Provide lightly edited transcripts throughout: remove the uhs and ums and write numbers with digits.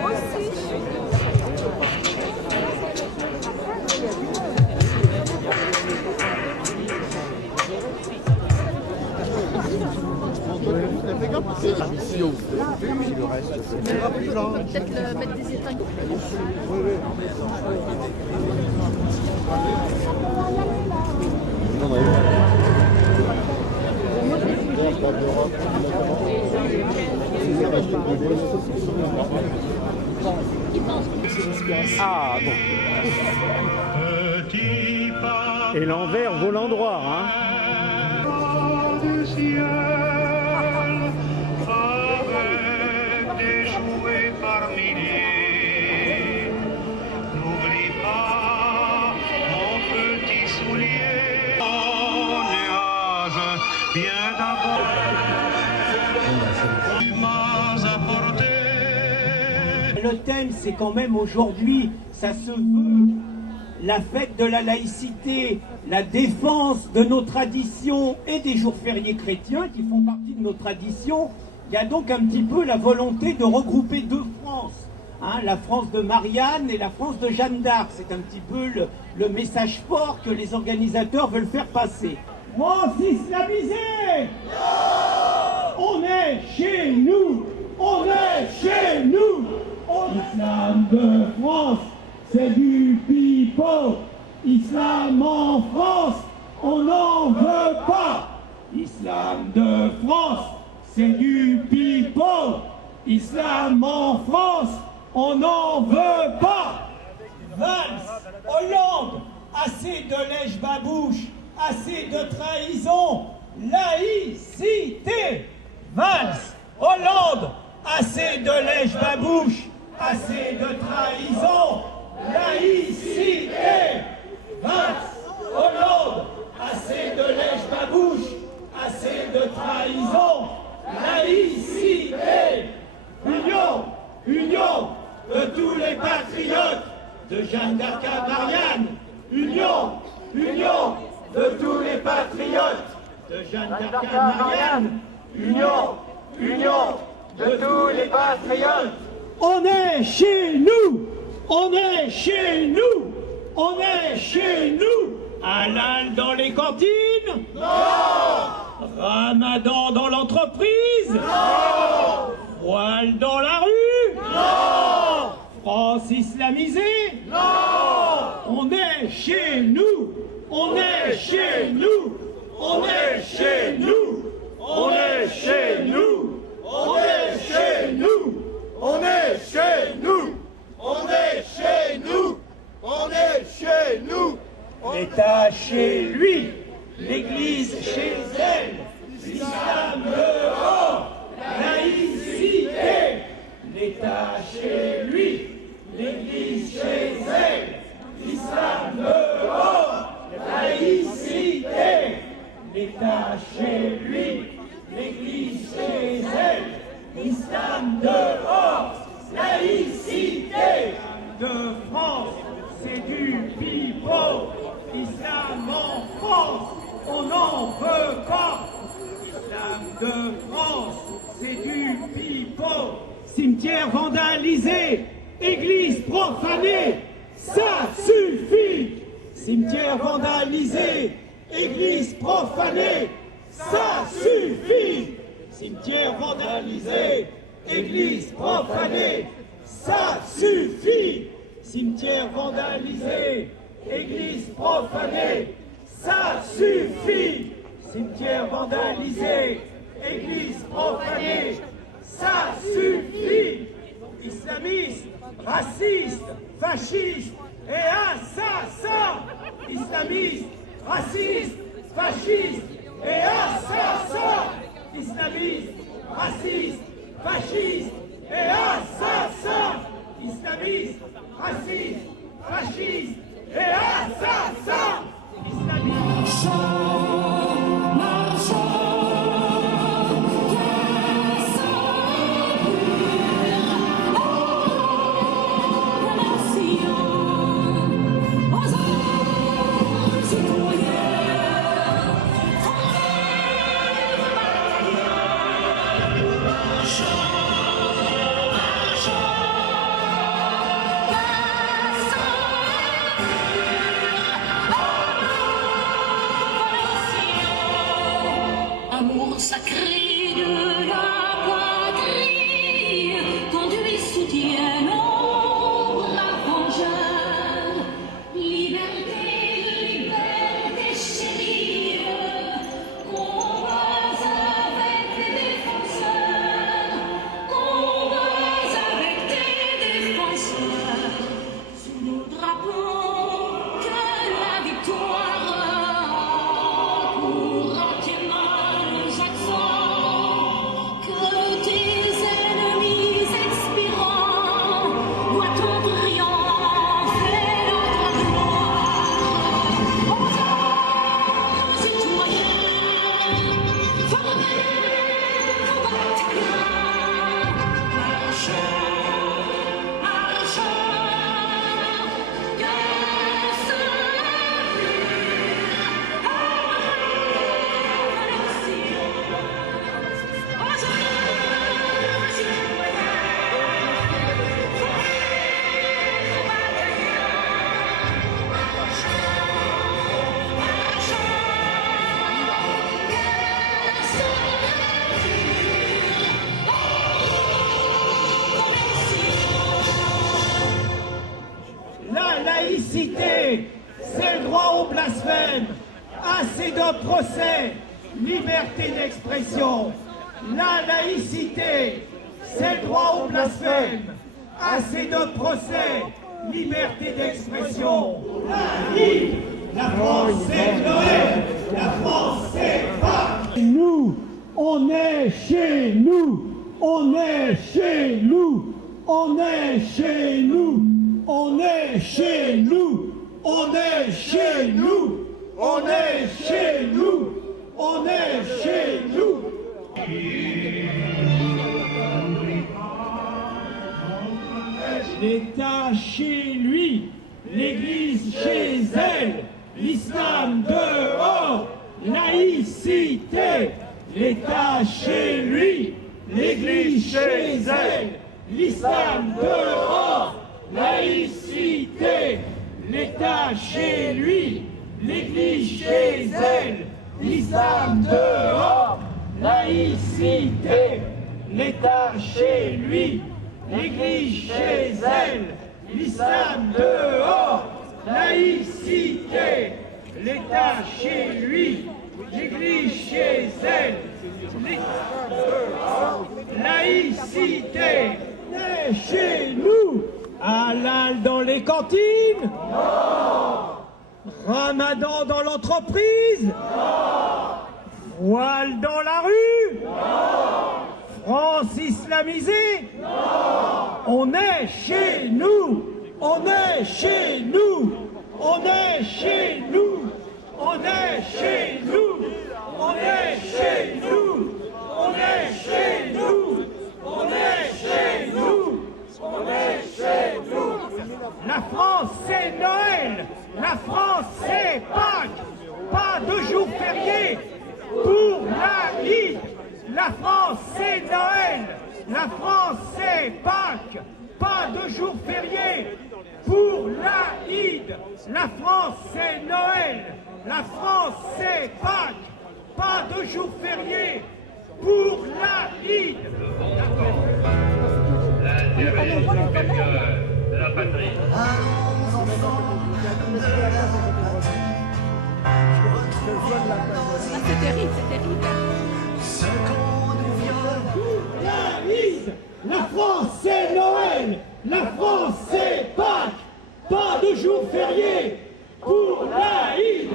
Moi aussi. Peut-être mettre des étangs. Ah bon. Et l'envers vaut l'endroit, hein. Le thème, c'est quand même aujourd'hui, ça se veut, la fête de la laïcité, la défense de nos traditions et des jours fériés chrétiens qui font partie de nos traditions. Il y a donc un petit peu la volonté de regrouper deux France, hein, la France de Marianne et la France de Jeanne d'Arc. C'est un petit peu le message fort que les organisateurs veulent faire passer. France islamisée! On est chez nous! On est chez nous! Islam de France, c'est du pipeau. Islam en France, on n'en veut pas. Islam de France, c'est du pipeau. Islam en France, on n'en veut pas. Valls, Hollande, assez de lèche-babouche, assez de trahison, laïcité. Valls, Hollande, assez de lèche-babouche, assez de trahison, laïcité. Valls, Hollande, assez de lèche-babouche, assez de trahison, laïcité. Union de tous les patriotes, de Jeanne d'Arc à Marianne. Union de tous les patriotes, de Jeanne d'Arc à Marianne. Union de tous les patriotes. On est chez nous, on est chez nous, on est chez nous. Halal dans les cantines? Non. Ramadan dans l'entreprise? Non. Voile dans la rue? Non. France islamisée? Non. On est chez nous, on est chez nous, on est chez nous, on est chez nous, on est chez nous, on est chez nous, on est chez nous, on est chez nous. L'État chez lui, l'Église chez elle, l'islam dehors, laïcité. L'État chez lui, l'Église chez elle, l'islam dehors, laïcité. L'État chez lui, l'Église chez elle, l'islam dehors, laïcité. De France, c'est du pipeau. Islam en France, on n'en veut pas. Islam de France, c'est du pipeau. Cimetière vandalisé, église profanée, ça suffit. Cimetière vandalisé, église profanée, ça suffit. Cimetière vandalisé, église profanée, ça suffit. Cimetière vandalisé, église profanée, ça suffit. Cimetière vandalisé, église profanée, ça suffit. Islamistes, racistes, fascistes et assassins. Islamistes, racistes, fascistes et assassins. Islamistes, racistes, fascistes et assassins. Islamistes, racistes, fascistes et assassins. Islamistes. sacré de la patrie, conduit, soutiennent au bravant jeune. Liberté, liberté chérie, combats avec les défenseurs, combats avec des défenseurs, sous nos drapeaux que la victoire courant et mal aux accents, que tes ennemis expirants voient ton triomphe et notre gloire. Aux citoyens, formez vos bataillons, marchons, marchons, que ce La laïcité, c'est le droit au blasphème, assez de procès, liberté d'expression. La laïcité, c'est le droit au blasphème, assez de procès, liberté d'expression. La Ligue, la France c'est Noël, la France c'est Pâques. Nous, on est chez nous, on est chez nous, on est chez nous, on est chez nous, on est chez nous, on est chez nous, on est chez nous. L'État chez lui, l'Église chez elle, l'islam dehors, laïcité. L'État chez lui, l'Église chez elle, l'islam dehors, laïcité. L'État chez lui, l'Église chez elle, l'islam dehors, laïcité. L'État chez lui, l'Église chez elle, l'islam dehors, laïcité. L'État chez lui, l'Église chez elle, l'islam dehors, laïcité. Et chez nous, halal dans les cantines? Non. Ramadan dans l'entreprise? Non. Voile dans la rue? Non. France islamisée? Non. On est chez nous, on est chez nous, on est chez nous, on est chez nous, on est chez nous, on est chez nous, on est chez nous, on est chez nous. La France c'est Noël, la France c'est Pâques, pas de jour férié pour l'Aïd. La France c'est Noël, la France c'est Pâques, pas de jour férié pour l'Aïd. La France c'est Noël, la France c'est Pâques, pas de jour férié pour l'Aïd. La de la patrie. Ah, c'est terrible, c'est terrible. L'Aïd, la France c'est Noël, la France c'est Pâques, pas de jour férié pour l'Aïd.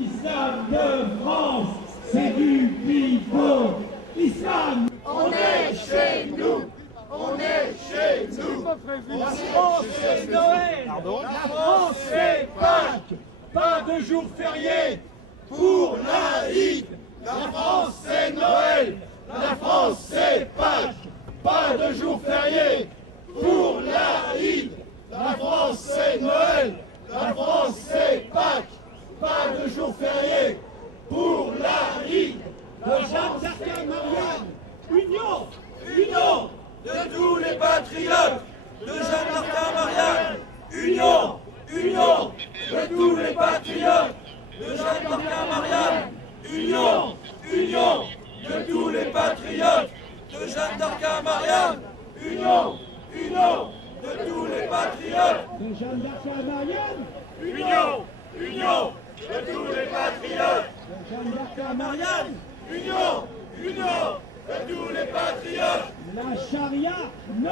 Islam de France, c'est du pipeau. Islam, On est chez nous. On est chez nous. la France c'est Noël, la France c'est Pâques, pas de jour férié pour l'Aïd. La France c'est Noël, la France c'est Pâques, pas de jour férié pour l'Aïd. La France c'est Noël, la France c'est Pâques, pas de jour férié pour l'Aïd. De Jeanne d'Arc à Marianne, union, union de tous les patriotes. De Jeanne d'Arc à Marianne, union, union de tous les patriotes. De Jeanne d'Arc à Marianne, union, union de tous les patriotes, de Jeanne d'Arc à Marianne. Union, union, de tous les patriotes, de Jeanne d'Arc à Marianne, union, union, de tous les patriotes, de Jeanne d'Arc à Marianne, union, union, de tous les patriotes. la charia ne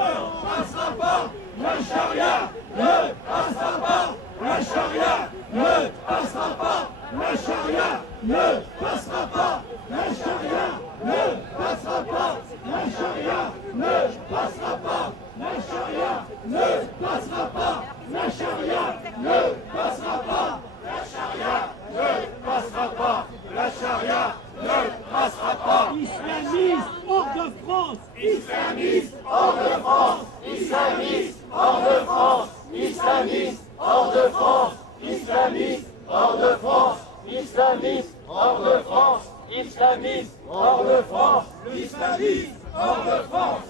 Passera pas, la charia ne passera pas, la charia ne passera pas, la charia ne passera pas, la charia ne passera pas, la charia ne passera pas, la charia ne passera pas, la charia ne passera pas, la charia ne passera pas, la charia ne passera pas. islamiste hors de France, Islamistes hors de France, islamistes hors de France, islamistes hors de France, islamistes hors de France, islamistes hors de France, islamistes hors de France, islamistes hors de France.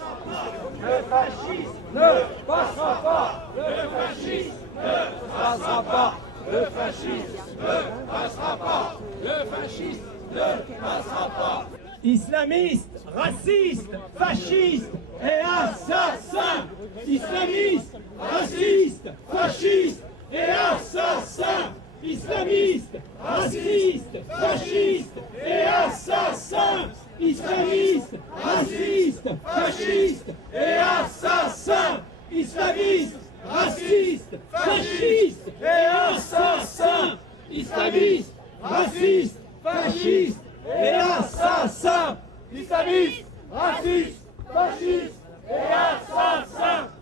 Le fascisme ne passera pas, le fascisme ne passera pas, le fascisme ne passera pas, le fascisme ne passera pas. islamistes, racistes, fascistes et assassins, islamistes, racistes, fascistes et assassins, islamistes, racistes, fascistes et assassins, islamistes, racistes, fascistes et assassins, islamistes, racistes, fascistes et assassins, islamistes, racistes, fascistes et assassins, Islamistes, racistes, fascistes et assassins. Islamistes, racistes, fascistes et assassins.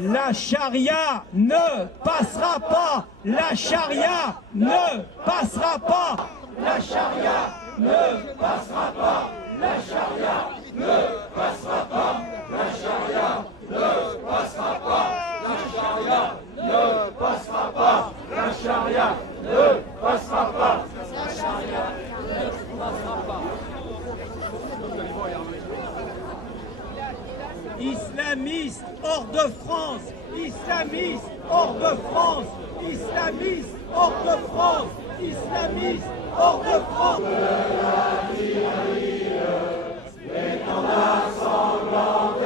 la charia ne passera pas, la charia ne passera pas, La charia ne passera pas. La charia ne passera pas. La charia ne passera pas. La charia ne passera pas. La charia ne passera pas. La charia ne passera pas. islamistes hors de France, islamistes hors de France, islamistes hors de France, islamistes hors de France. L'étendard sanglanté